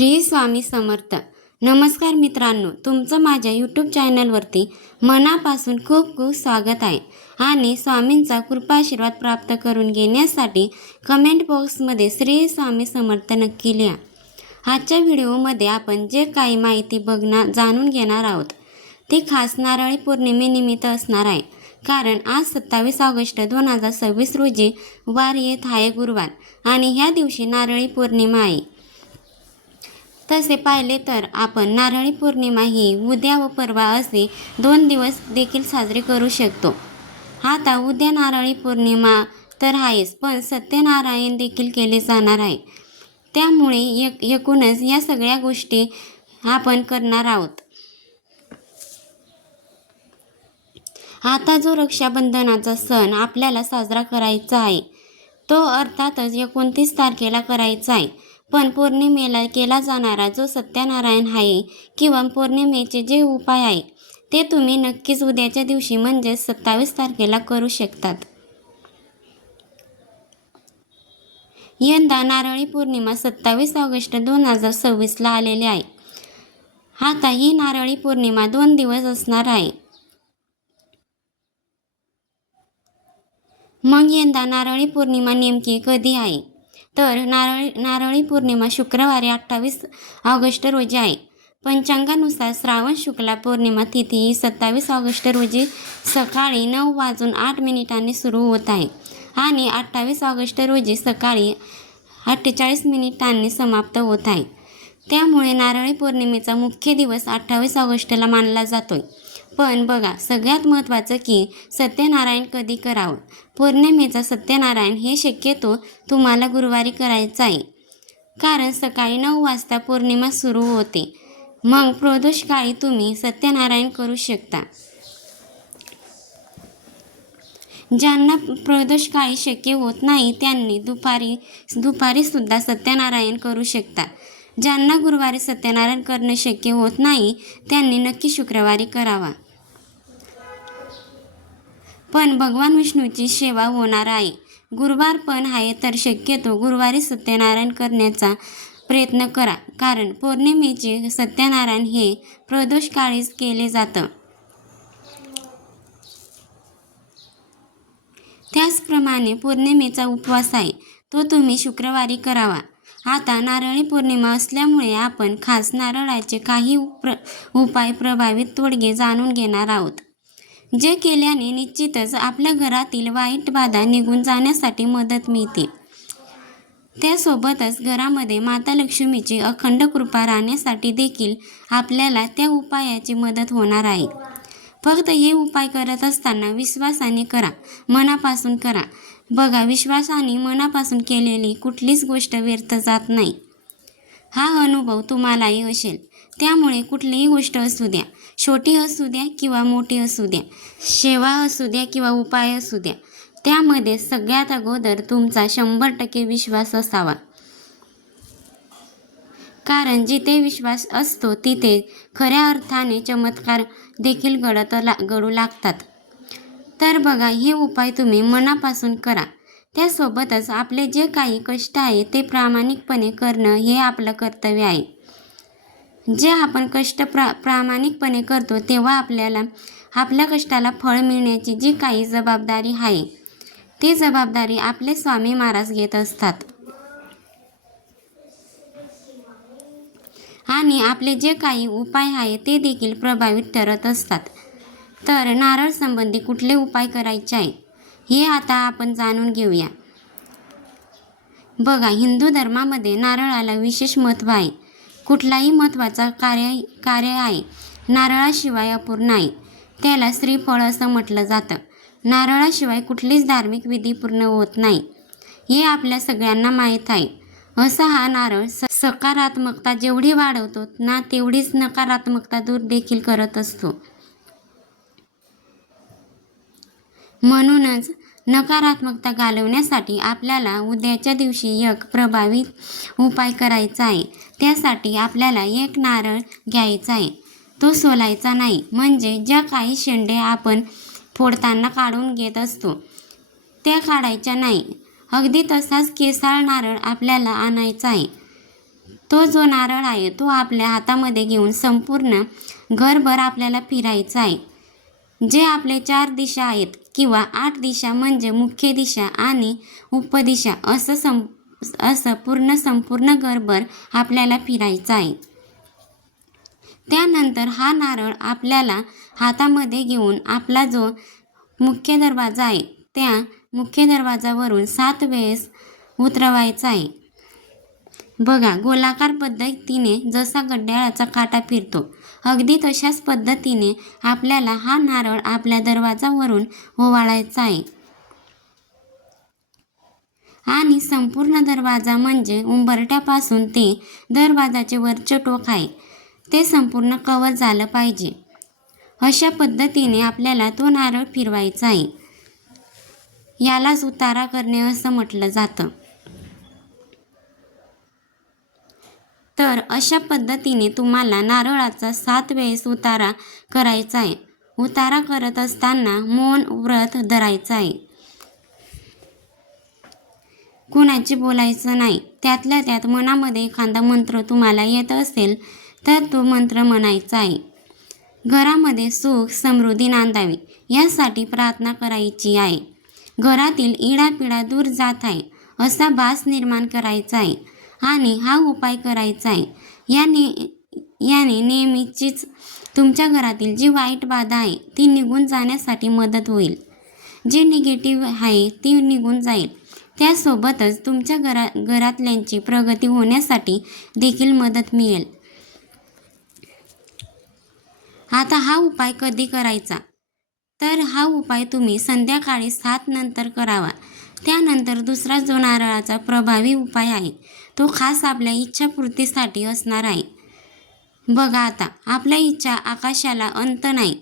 श्री स्वामी समर्थ. नमस्कार मित्रांनो, तुमचं माझ्या यूट्यूब चॅनलवरती मनापासून खूप खूप स्वागत आहे. आणि स्वामींचा कृपाशीर्वाद प्राप्त करून घेण्यासाठी कमेंट बॉक्समध्ये श्री स्वामी समर्थ नक्की लिहा. आजच्या व्हिडिओमध्ये आपण जे काही माहिती जाणून घेणार आहोत ती खास नारळी पौर्णिमेनिमित्त असणार आहे. कारण आज 27 ऑगस्ट 2026 रोजी वार येत आहे गुरुवार आणि ह्या दिवशी नारळी पौर्णिमा आहे. तसे पाहिले तर आपण नारळी पौर्णिमा ही उद्या व परवा असे 2 दिवस देखील साजरे करू शकतो. आता उद्या नारळी पौर्णिमा तर आहेच, पण सत्यनारायण देखील केले जाणार आहे. त्यामुळे एकूणच या सगळ्या गोष्टी आपण करणार आहोत. आता जो रक्षाबंधनाचा सण आपल्याला साजरा करायचा आहे तो अर्थातच 29 तारखेला करायचा आहे. पण पौर्णिमेला केला जाणारा जो सत्यनारायण आहे किंवा पौर्णिमेचे जे उपाय आहे ते तुम्ही नक्कीच उद्याच्या दिवशी म्हणजे 27 तारखेला करू शकतात. यंदा नारळी पौर्णिमा 27 ऑगस्ट 2026 ला आलेली आहे. आता ही नारळी पौर्णिमा 2 दिवस असणार आहे. मग यंदा नारळी पौर्णिमा नेमकी कधी आहे तर नारळी पौर्णिमा शुक्रवारी 28 ऑगस्ट रोजी आहे. पंचांगानुसार श्रावण शुक्ला पौर्णिमा तिथी ही 27 ऑगस्ट रोजी सकाळी 9:08 सुरू होत आहे आणि 28 ऑगस्ट रोजी सकाळी 48 समाप्त होत आहे. त्यामुळे नारळी पौर्णिमेचा मुख्य दिवस 28 ऑगस्टला मानला जातोय. पण बघा, सगळ्यात महत्त्वाचं की सत्यनारायण कधी करावं. पौर्णिमेचा सत्यनारायण हे शक्यतो तुम्हाला गुरुवारी करायचं आहे. कारण सकाळी 9 वाजता पौर्णिमा सुरू होते. मग प्रदोषकाळी तुम्ही सत्यनारायण करू शकता. ज्यांना प्रदोषकाळी शक्य होत नाही त्यांनी दुपारी सुद्धा सत्यनारायण करू शकता. ज्यांना गुरुवारी सत्यनारायण करणं शक्य होत नाही त्यांनी नक्की शुक्रवारी करावा. पण भगवान विष्णूची सेवा होणार आहे. गुरुवार पण आहे तर शक्यतो गुरुवारी सत्यनारायण करण्याचा प्रयत्न करा. कारण पौर्णिमेचे सत्यनारायण हे प्रदोषकाळीच केले जातं. त्याचप्रमाणे पौर्णिमेचा उपवास आहे तो तुम्ही शुक्रवारी करावा. आता नारळी पौर्णिमा असल्यामुळे आपण खास नारळाचे काही उपाय प्रभावित तोडगे जाणून घेणार आहोत. जे केल्याने निश्चितच आपल्या घरातील वाईट बाधा निघून जाण्यासाठी मदत मिळते. त्यासोबतच घरामध्ये माता लक्ष्मीची अखंड कृपा राहण्यासाठी देखील आपल्याला त्या उपायाची मदत होणार आहे. फक्त हे उपाय करत असताना विश्वासाने करा, मनापासून करा. बघा, विश्वासाने मनापासून केलेली कुठलीच गोष्ट व्यर्थ जात नाही. हा अनुभव तुम्हालाही असेल. त्यामुळे कुठलीही गोष्ट असू द्या, छोटी असू द्या किंवा मोठी असू द्या, सेवा असू द्या किंवा उपाय असू द्या, त्यामध्ये सगळ्यात अगोदर तुमचा 100% विश्वास असावा. कारण जिथे विश्वास असतो तिथे खऱ्या अर्थाने चमत्कार देखील घडू लागतात. तर बघा, हे उपाय तुम्ही मनापासून करा. त्यासोबतच आपले जे काही कष्ट आहे ते प्रामाणिकपणे करणं हे आपलं कर्तव्य आहे. जे आपण कष्ट प्रामाणिकपणे करतो तेव्हा आपल्याला आपल्या कष्टाला फळ मिळण्याची जी काही जबाबदारी आहे ती जबाबदारी आपले स्वामी महाराज घेत असतात. आणि आपले जे काही उपाय आहे ते देखील प्रभावित ठरत असतात. तर नारळ संबंधी कुठले उपाय करायचे आहे हे आता आपण जाणून घेऊया. बघा, हिंदू धर्मामध्ये नारळाला विशेष महत्त्व आहे. कुठलाही महत्त्वाचा कार्य आहे नारळाशिवाय अपूर्ण आहे. त्याला श्रीफळ असं म्हटलं जातं. नारळाशिवाय कुठलीच धार्मिक विधी पूर्ण होत नाही हे आपल्या सगळ्यांना माहीत आहे. असा हा नारळ सकारात्मकता जेवढी वाढवतो ना तेवढीच नकारात्मकता दूर देखील करत असतो. म्हणूनच नकारात्मकता घालवण्यासाठी आपल्याला उद्याच्या दिवशी एक प्रभावी उपाय करायचा आहे. त्यासाठी आपल्याला एक नारळ घ्यायचा आहे. तो सोलायचा नाही, म्हणजे ज्या काही शेंडे आपण फोडताना काढून घेत असतो त्या काढायच्या नाही. अगदी तसाच केसाळ नारळ आपल्याला आणायचा आहे. तो जो नारळ आहे तो आपल्या हातामध्ये घेऊन संपूर्ण घरभर आपल्याला फिरायचा आहे. जे आपले 4 दिशा आहेत किंवा 8 दिशा म्हणजे मुख्य दिशा आणि उपदिशा असं संपूर्ण घरभर आपल्याला फिरायचं आहे. त्यानंतर हा नारळ आपल्याला हातामध्ये घेऊन आपला जो मुख्य दरवाजा आहे त्या मुख्य दरवाजावरून 7 वेळेस उतरवायचा आहे. बघा, गोलाकार पद्धतीने जसा घड्याळाचा काटा फिरतो अगदी तशाच पद्धतीने आपल्याला हा नारळ आपल्या दरवाजावरून ओवाळायचा आहे. आणि संपूर्ण दरवाजा म्हणजे उंबरठ्यापासून ते दरवाजाचे वरचे टोक आहे ते संपूर्ण कव्हर झालं पाहिजे. अशा पद्धतीने आपल्याला तो नारळ फिरवायचा आहे. यालाच उतारा करणे असं म्हटलं जातं. तर अशा पद्धतीने तुम्हाला नारळाचा 7 वेळेस उतारा करायचा आहे. उतारा करत असताना मौन व्रत धरायचं आहे. कुणाची बोलायचं नाही. त्यातल्या त्यात मनामध्ये एखादा मंत्र तुम्हाला येत असेल तर तो मंत्र म्हणायचा आहे. घरामध्ये सुख समृद्धी नांदावी यासाठी प्रार्थना करायची आहे. घरातील इडापिडा दूर जात आहे असा भास निर्माण करायचा आहे आणि हा उपाय करायचा आहे. याने नेहमीचीच तुमच्या घरातील जी वाईट बाधा आहे ती निघून जाण्यासाठी मदत होईल. जी निगेटिव्ह आहे ती निघून जाईल. त्यासोबतच तुमच्या घरातल्यांची प्रगती होण्यासाठी देखील मदत मिळेल. आता हा उपाय कधी करायचा? तर हा उपाय तुम्ही संध्याकाळी 7 नंतर करावा. त्यानंतर दुसरा जो नारळाचा प्रभावी उपाय आहे तो खास आपल्या इच्छापूर्तीसाठी असणार आहे. बघा, आता आपल्या इच्छा आकाशाला अंत नाही.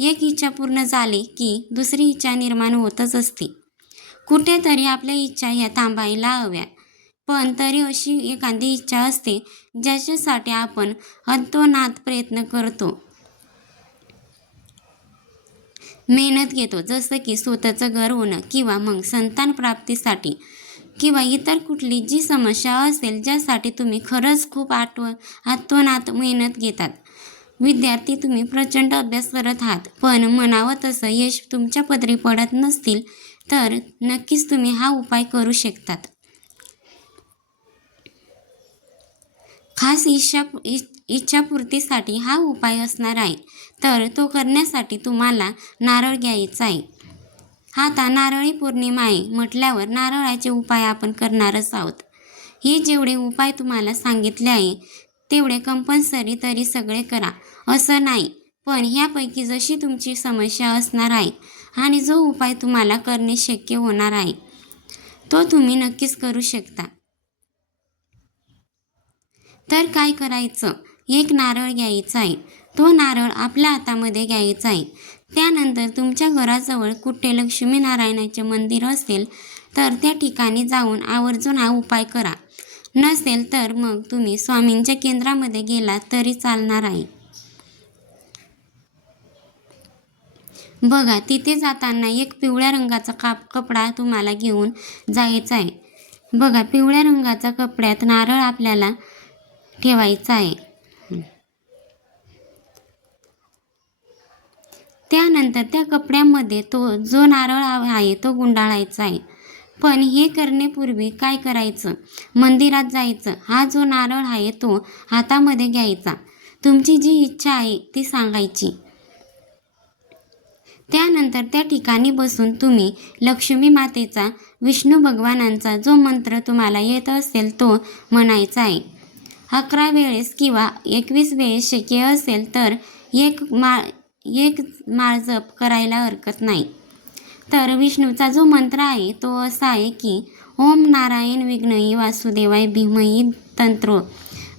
एक इच्छा पूर्ण झाली की दुसरी इच्छा निर्माण होतच असते. कुठेतरी आपल्या इच्छा ह्या थांबायला हव्या, पण तरी अशी एखादी इच्छा असते ज्याच्यासाठी आपण अतोनात प्रयत्न करतो, मेहनत घेतो. जसं की स्वतःचं घर होणं किंवा मग संतान प्राप्तीसाठी किंवा इतर कुठली जी समस्या असेल ज्यासाठी तुम्ही खरंच खूप अतोनात मेहनत घेतात. विद्यार्थी, तुम्ही प्रचंड अभ्यास करत आहात पण म्हणावं तसं यश तुमच्या पदरी पडत नसतील तर नक्कीच तुम्ही हा उपाय करू शकतात. खास इच्छापूर्तीसाठी हा उपाय असणार आहे. तर तो करण्यासाठी तुम्हाला नारळ घ्यायचा आहे. आता नारळी पौर्णिमा आहे म्हटल्यावर नारळाचे उपाय आपण करणारच आहोत. हे जेवढे उपाय तुम्हाला सांगितले आहे तेवढे कंपल्सरी तरी सगळे करा असं नाही, पण ह्यापैकी जशी तुमची समस्या असणार आहे आणि जो उपाय तुम्हाला करणे शक्य होणार आहे तो तुम्ही नक्कीच करू शकता. तर काय करायचं? एक नारळ घ्यायचा आहे. तो नारळ आपल्या हातामध्ये घ्यायचा आहे. त्यानंतर तुमच्या घराजवळ कुठे लक्ष्मीनारायणाचे मंदिर असेल तर त्या ठिकाणी जाऊन आवर्जून हा उपाय करा. नसेल तर मग तुम्ही स्वामींच्या केंद्रामध्ये गेलात तरी चालणार आहे. बघा, तिथे जाताना एक पिवळ्या रंगाचा कपडा तुम्हाला घेऊन जायचा आहे. बघा, पिवळ्या रंगाचा कपड्यात नारळ आपल्याला ठेवायचा आहे. त्यानंतर त्या कपड्यामध्ये तो जो नारळ आहे तो गुंडाळायचा आहे. पण हे करण्यापूर्वी काय करायचं? मंदिरात जायचं. हा जो नारळ आहे तो हातामध्ये घ्यायचा. तुमची जी इच्छा आहे ती सांगायची. त्यानंतर त्या ठिकाणी बसून तुम्ही लक्ष्मी मातेचा, विष्णू भगवानांचा जो मंत्र तुम्हाला येत असेल तो म्हणायचा आहे. 11 वेळेस किंवा 21 वेळेस शक्य असेल तर एक माळ जप करायला हरकत नाही. तर विष्णूचा जो मंत्र आहे तो असा आहे की ओम नारायण विघ्नई वासुदेवाय भीमई तंत्रो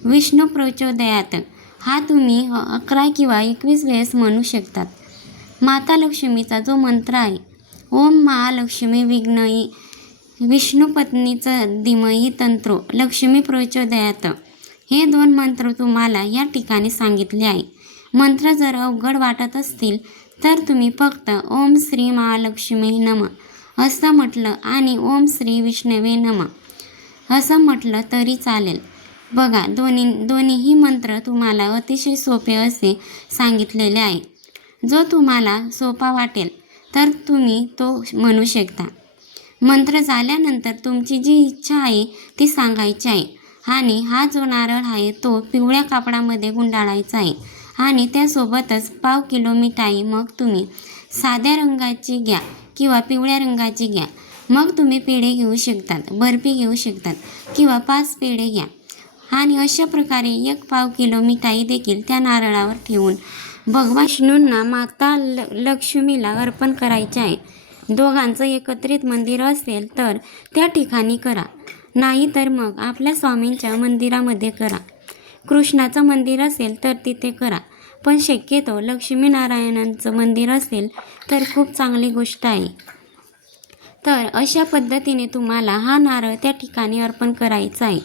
विष्णू प्रचोदयात. हा तुम्ही 11 किंवा 21 वेळेस म्हणू शकतात. माता लक्ष्मीचा जो मंत्र आहे ओम महालक्ष्मी विघ्नई विष्णुपत्नीचं धीमही तंत्रो लक्ष्मी प्रचोदयात. हे 2 मंत्र तुम्हाला या ठिकाणी सांगितले आहे. मंत्र जर अवघड वाटत असतील तर तुम्ही फक्त ओम श्री महालक्ष्मी नमः असं म्हटलं आणि ओम श्री विष्णवे नमः असं म्हटलं तरी चालेल. बघा, दोन्हीही मंत्र तुम्हाला अतिशय सोपे असे सांगितलेले आहे. जो तुम्हाला सोपा वाटेल तर तुम्ही तो म्हणू शकता. मंत्र झाल्यानंतर तुमची जी इच्छा आहे ती सांगायची आहे आणि हा जो नारळ आहे तो पिवळ्या कापडामध्ये गुंडाळायचा आहे आणि त्यासोबतच पाव किलो मिठाई मग तुम्ही साध्या रंगाची घ्या किंवा पिवळ्या रंगाची घ्या. मग तुम्ही पेढे घेऊ शकतात, बर्फी घेऊ शकतात किंवा 5 पेढे घ्या आणि अशा प्रकारे 1 पाव किलो मिठाई देखील त्या नारळावर ठेवून भगवान विष्णूंना माता लक्ष्मीला अर्पण करायचे आहे. दोघांचं एकत्रित मंदिर असेल तर त्या ठिकाणी करा, नाही तर मग आपल्या स्वामींच्या मंदिरामध्ये करा. कृष्णाचं मंदिर असेल तर तिथे करा, पण शक्यतो लक्ष्मीनारायणांचं मंदिर असेल तर खूप चांगली गोष्ट आहे. तर अशा पद्धतीने तुम्हाला हा नारळ त्या ठिकाणी अर्पण करायचा आहे.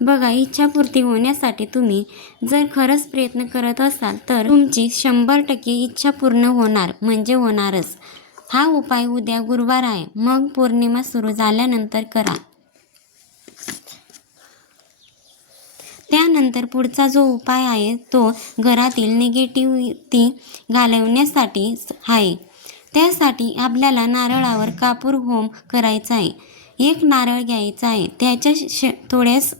बघा, इच्छापूर्ती होण्यासाठी तुम्ही जर खरंच प्रयत्न करत असाल तर तुमची 100% इच्छा पूर्ण होणार म्हणजे होणारच. हा उपाय उद्या गुरुवार आहे, मग पौर्णिमा सुरू झाल्यानंतर करा. त्यानंतर पुढचा जो उपाय आहे तो घरातील निगेटिव्हिटी घालवण्यासाठी आहे. त्यासाठी आपल्याला नारळावर कापूर होम करायचा आहे. 1 नारळ घ्यायचा आहे, त्याच्या थोड्याच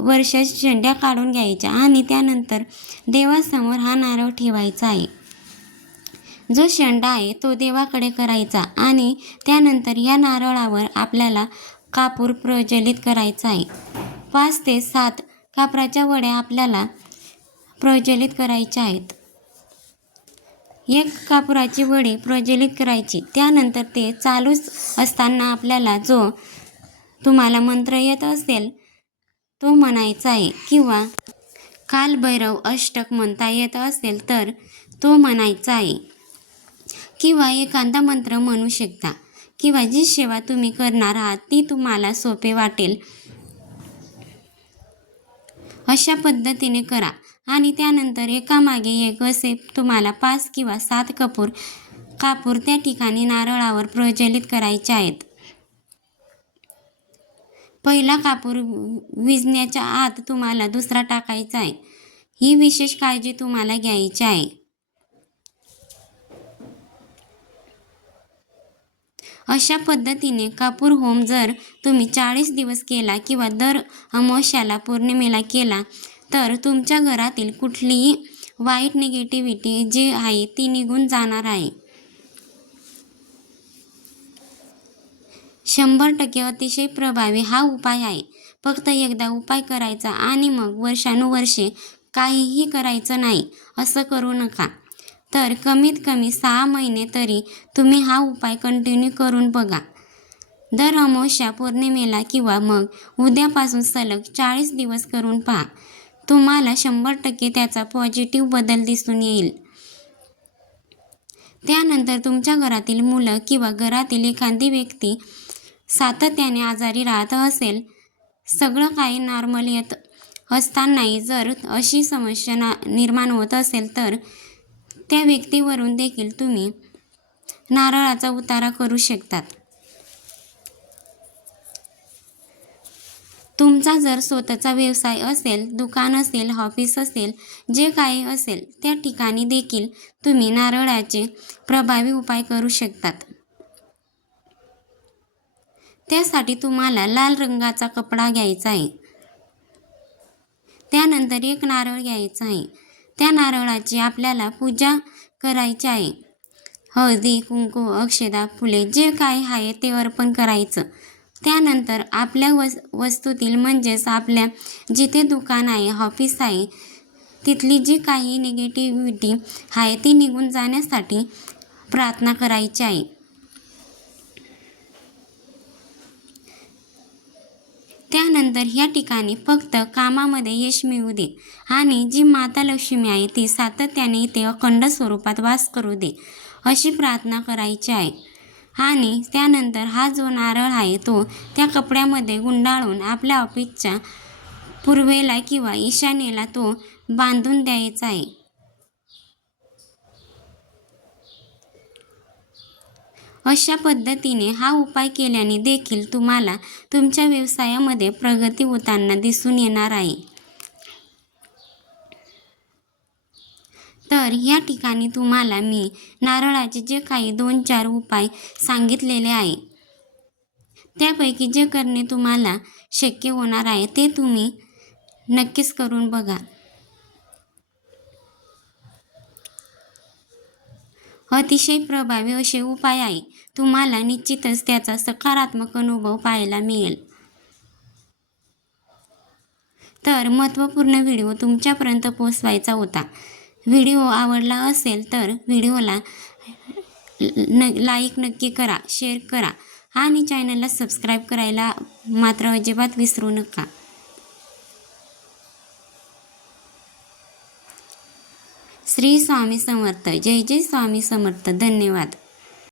वर्षात शेंड्या काढून घ्यायच्या आणि त्यानंतर देवासमोर हा नारळ ठेवायचा आहे. जो शेंडा आहे तो देवाकडे करायचा आणि त्यानंतर या नारळावर आपल्याला कापूर प्रज्वलित करायचा आहे. 5 ते 7 कापराच्या वड्या आपल्याला प्रज्वलित करायच्या आहेत. 1 कापुराची वडी प्रज्वलित करायची. त्यानंतर ते चालूच असताना आपल्याला जो तुम्हाला मंत्र येत असेल तो म्हणायचा आहे किंवा कालभैरव अष्टक म्हणता येत असेल तर तो म्हणायचा आहे किंवा एखादा मंत्र म्हणू शकता किंवा जी सेवा तुम्ही करणार आहात ती तुम्हाला सोपे वाटेल अशा पद्धतीने करा आणि त्यानंतर एकामागे एक असे तुम्हाला 5 किंवा 7 कापूर त्या ठिकाणी नारळावर प्रज्वलित करायचे आहेत. पहिला कापूर विझण्याच्या आत तुम्हाला दुसरा टाकायचा आहे. ही विशेष काळजी तुम्हाला घ्यायची आहे. अशा पद्धतीने कापूर होम जर तुम्ही 40 दिवस केला किंवा दर अमावस्याला पौर्णिमेला केला तर तुमच्या घरातील कुठलीही वाईट निगेटिव्हिटी जी आहे ती निघून जाणार आहे. 100% अतिशय प्रभावी हा उपाय आहे. फक्त एकदा उपाय करायचा आणि मग वर्षानुवर्षे काहीही करायचं नाही असं करू नका. तर कमीत कमी 6 महिने तरी तुम्ही हा उपाय कंटिन्यू करून बघा. दर अमावस्या पौर्णिमेला किंवा मग उद्यापासून सलग 40 दिवस करून पहा. तुम्हाला 100% त्याचा पॉझिटिव्ह बदल दिसून येईल. त्यानंतर तुमच्या घरातील मुलं किंवा घरातील एखादी व्यक्ती सातत्याने आजारी राहत असेल, सगळं काही नॉर्मल येत असतानाही जर अशी समस्या निर्माण होत असेल तर त्या व्यक्तीवरून देखील तुम्ही नारळाचा उतारा करू शकतात. तुमचा जर स्वतःचा व्यवसाय असेल, दुकान असेल, ऑफिस असेल, जे काही असेल त्या ठिकाणी देखील तुम्ही नारळाचे प्रभावी उपाय करू शकतात. त्यासाठी तुम्हाला लाल रंगाचा कपडा घ्यायचा आहे. त्यानंतर 1 नारळ घ्यायचा आहे. त्या नारळाची आपल्याला पूजा करायची आहे. हळदी, कुंकू, अक्षता, फुले जे काही आहे ते अर्पण करायचं. त्यानंतर आपल्या वस्तूतील म्हणजेच आपल्या जिथे दुकान आहे, ऑफिस आहे, तिथली जी काही निगेटिव्हिटी आहे ती निघून जाण्यासाठी प्रार्थना करायची आहे. त्यानंतर ह्या ठिकाणी फक्त कामामध्ये यश मिळू दे आणि जी माता लक्ष्मी आहे ती सातत्याने इथे अखंड स्वरूपात वास करू दे अशी प्रार्थना करायची आहे. आणि त्यानंतर हा जो नारळ आहे तो त्या कपड्यामध्ये गुंडाळून आपल्या ऑफिसच्या पूर्वेला किंवा ईशान्येला तो बांधून द्यायचा आहे. अशा पद्धतीने हा उपाय केल्याने देखील तुम्हाला तुमच्या व्यवसायामध्ये प्रगती होताना दिसून येणार आहे. तर या ठिकाणी तुम्हाला मी नारळाचे जे काही 2-4 उपाय सांगितलेले आहे, त्यापैकी जे करणे तुम्हाला शक्य होणार आहे ते तुम्ही नक्कीच करून बघा. अतिशय प्रभावी असे उपाय आहे. तुम्हाला निश्चितच त्याचा सकारात्मक अनुभव पाहायला मिळेल. तर महत्त्वपूर्ण व्हिडिओ तुमच्यापर्यंत पोहोचवायचा होता. व्हिडिओ आवडला असेल तर व्हिडिओला लाईक नक्की करा, शेअर करा आणि चॅनलला सबस्क्राईब करायला मात्र अजिबात विसरू नका. श्री स्वामी समर्थ. जय जय स्वामी समर्थ. धन्यवाद.